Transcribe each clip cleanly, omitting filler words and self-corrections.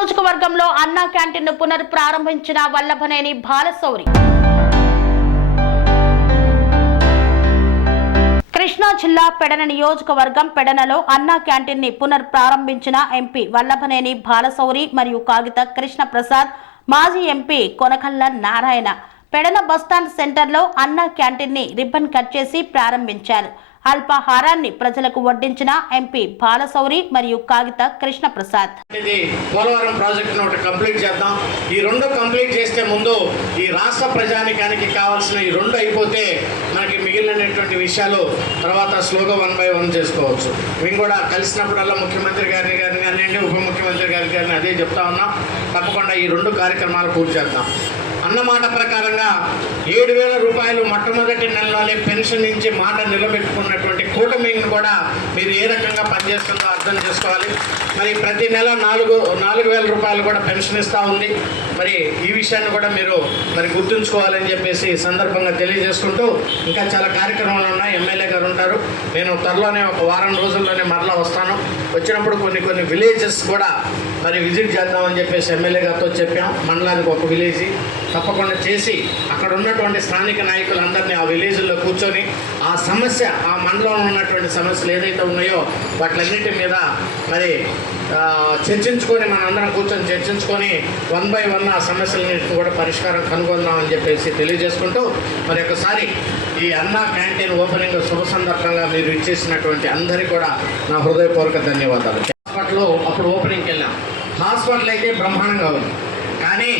నియోజకవర్గంలో అన్నా క్యాంటీన్ను పునఃప్రారంభించిన వల్లభనేని బాలశౌరి. కృష్ణా జిల్లా పెడన నియోజకవర్గం పెడనలో అన్నా క్యాంటీన్ ని పునఃప్రారంభించిన ఎంపీ వల్లభనేని బాలశౌరి మరియు కాగిత కృష్ణ ప్రసాద్, మాజీ ఎంపీ కొనకళ్ళ నారాయణ పెడన బస్టాండ్ సెంటర్లో అన్నా క్యాంటీన్ ని రిబ్బన్ కట్ చేసి ప్రారంభించారు. అల్పాహారాన్ని ప్రజలకు వడ్డించిన ఎంపీ బాలశౌరి మరియు కాగిత కృష్ణ ప్రసాద్. పోలవరం ప్రాజెక్టును ఒకటి కంప్లీట్ చేద్దాం. ఈ రెండు కంప్లీట్ చేస్తే ముందు ఈ రాష్ట్ర ప్రజానికానికి కావాల్సిన ఈ రెండు అయిపోతే మనకి మిగిలినటువంటి విషయాలు తర్వాత స్లోగా 1 by 1 చేసుకోవచ్చు. మేము కూడా కలిసినప్పుడల్లా ముఖ్యమంత్రి గారిని కానివ్వండి, ఉప ముఖ్యమంత్రి గారిని అదే చెప్తా ఉన్నాం. తప్పకుండా ఈ రెండు కార్యక్రమాలు పూర్తి చేద్దాం. అన్నమాట ప్రకారంగా 7,000 రూపాయలు మొట్టమొదటి నెలలోనే పెన్షన్ నుంచి మాట నిలబెట్టుకున్నటువంటి కూటమిని కూడా మీరు ఏ రకంగా పనిచేస్తుందో అర్థం చేసుకోవాలి. మరి ప్రతి నెల 4,000 రూపాయలు కూడా పెన్షన్ ఇస్తూ ఉంది. మరి ఈ విషయాన్ని కూడా మీరు మరి గుర్తుంచుకోవాలని చెప్పేసి సందర్భంగా తెలియజేసుకుంటూ ఇంకా చాలా కార్యక్రమాలు ఉన్నాయి. ఎమ్మెల్యే గారు ఉంటారు. నేను త్వరలోనే ఒక వారం రోజుల్లోనే మరలా వస్తాను. వచ్చినప్పుడు కొన్ని విలేజెస్ కూడా మరి విజిట్ చేద్దామని చెప్పేసి ఎమ్మెల్యే గారితో చెప్పాం. మండలానికి ఒక విలేజ్ తప్పకుండా చేసి అక్కడ ఉన్నటువంటి స్థానిక నాయకులందరినీ ఆ విలేజ్లో కూర్చొని ఆ సమస్య, ఆ మండలంలో ఉన్నటువంటి సమస్యలు ఏదైతే ఉన్నాయో వాటిలన్నింటి మీద మరి చర్చించుకొని మనందరం కూర్చొని చర్చించుకొని 1 by 1 ఆ సమస్యలన్నింటినీ కూడా పరిష్కారం కనుగొందామని చెప్పేసి తెలియజేసుకుంటూ మరి ఒకసారి ఈ అన్నా క్యాంటీన్ ఓపెనింగ్ శుభ సందర్భంగా మీరు ఇచ్చేసినటువంటి అందరికీ కూడా నా హృదయపూర్వక ధన్యవాదాలు. హాస్పిటల్లో అప్పుడు ఓపెనింగ్కి వెళ్ళాం. హాస్పిటల్ అయితే బ్రహ్మాండంగా ఉంది, కానీ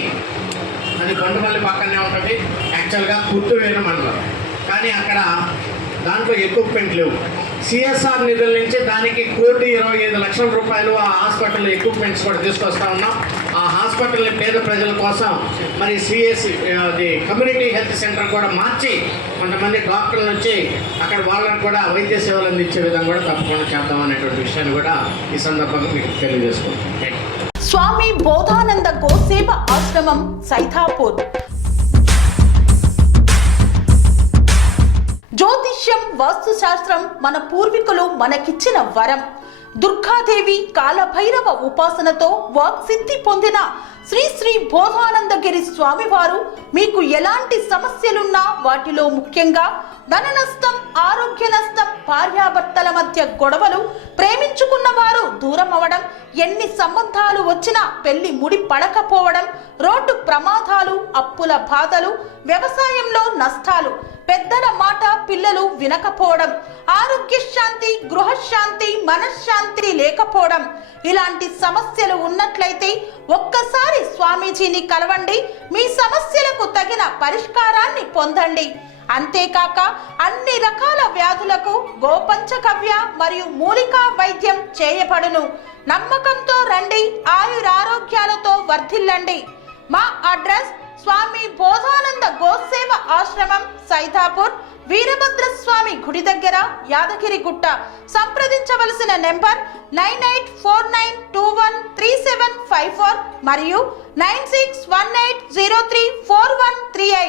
అది బండుమల్లి పక్కనే ఉంటుంది. యాక్చువల్గా గుర్తువేన మండలం, కానీ అక్కడ దాంట్లో ఎక్విప్మెంట్ లేవు. సిఎస్ఆర్ నిధుల నుంచి దానికి 1,25 లక్షల రూపాయలు ఆ హాస్పిటల్ ఎక్విప్మెంట్స్ కూడా తీసుకొస్తా ఉన్నాం. ఆ హాస్పిటల్ని పేద ప్రజల కోసం మరి సిఎస్సి అది కమ్యూనిటీ హెల్త్ సెంటర్ కూడా మార్చి కొంతమంది డాక్టర్లు వచ్చి అక్కడ వాళ్ళని కూడా వైద్య సేవలు అందించే విధంగా కూడా తప్పకుండా చేద్దామనేటువంటి విషయాన్ని కూడా ఈ సందర్భంగా మీకు తెలియజేసుకుంటాం. స్వామి బోధానంద గోసేవ ఆశ్రమం సైథాపూర్. జ్యోతిష్యం, వాస్తుశాస్త్రం మన పూర్వీకులు మనకిచ్చిన వరం. దుర్గాదేవి, కాలభైరవ ఉపాసనతో వాక్సిద్ధి పొందిన శ్రీ శ్రీ బోధానందగిరి స్వామివారు మీకు ఎలాంటి సమస్యలున్నా, వాటిలో ముఖ్యంగా ధన నష్టం, ఆరోగ్య నష్టం, భార్యాభర్తల మధ్య గొడవలు, ప్రేమించుకున్న వారు దూరం అవడం, ఎన్ని సంబంధాలు వచ్చినా పెళ్లి ముడి పడకపోవడం, రోడ్డు ప్రమాదాలు, అప్పుల బాధలు, వ్యవసాయంలో నష్టాలు, పెద్దల మాట పిల్లలు వినకపోవడం, ఆరోగ్య శాంతి, గృహశాంతి, మనశ్శాంతి లేకపోవడం, ఇలాంటి సమస్యలు ఉన్నట్లయితే ఒక్కసారి స్వామీజీని కలవండి. మీ సమస్యలకు తగిన పరిష్కారాన్ని పొందండి. అంతేకాక అన్ని రకాల వ్యాధులకు గోపంచగవ్య మరియు మూలికా వైద్యం చేయబడును. నమ్మకంతో రండి, ఆయురారోగ్యాలతో వర్ధిల్లండి. మా అడ్రస్ స్వామి బోధానంద గోసేవ ఆశ్రమం, సైథాపూర్, వీరభద్రస్వామి గుడి దగ్గర, యాదగిరిగుట్ట. సంప్రదించవలసిన నెంబర్ 9849213754 మరియు 9618034138.